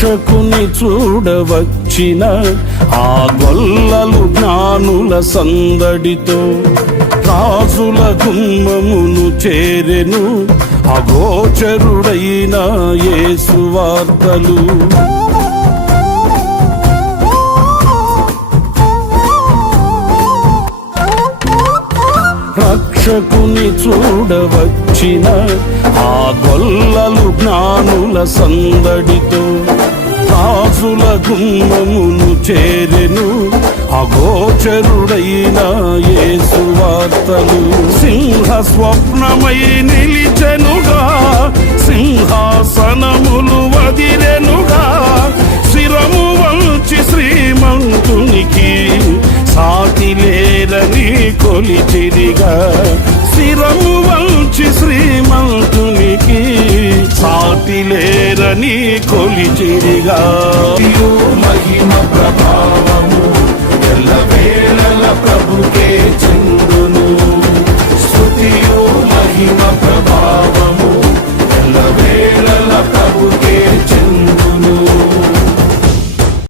రక్షకుని చూడవచ్చిన ఆ గొల్లలు జ్ఞానుల సందడితో రాజుల గుమ్మమును చేరెను అగోచరుడైన యేసువార్తలు రక్షకుని చూడవచ్చిన ఆ గొల్లలు జ్ఞానుల సందడితో రాజుల గుమ్మమును చేరెను. అగోచరుడైన యేసు సింహ స్వప్నమై నిలిచెనుగా సింహాసనములు వదిరెనుగా శిరము వంచి శ్రీమంతునికి సాటి లేరని కొలిచిరిగా. శిరము చేరని కొలిచిరిగా. మహిమ ప్రభావ.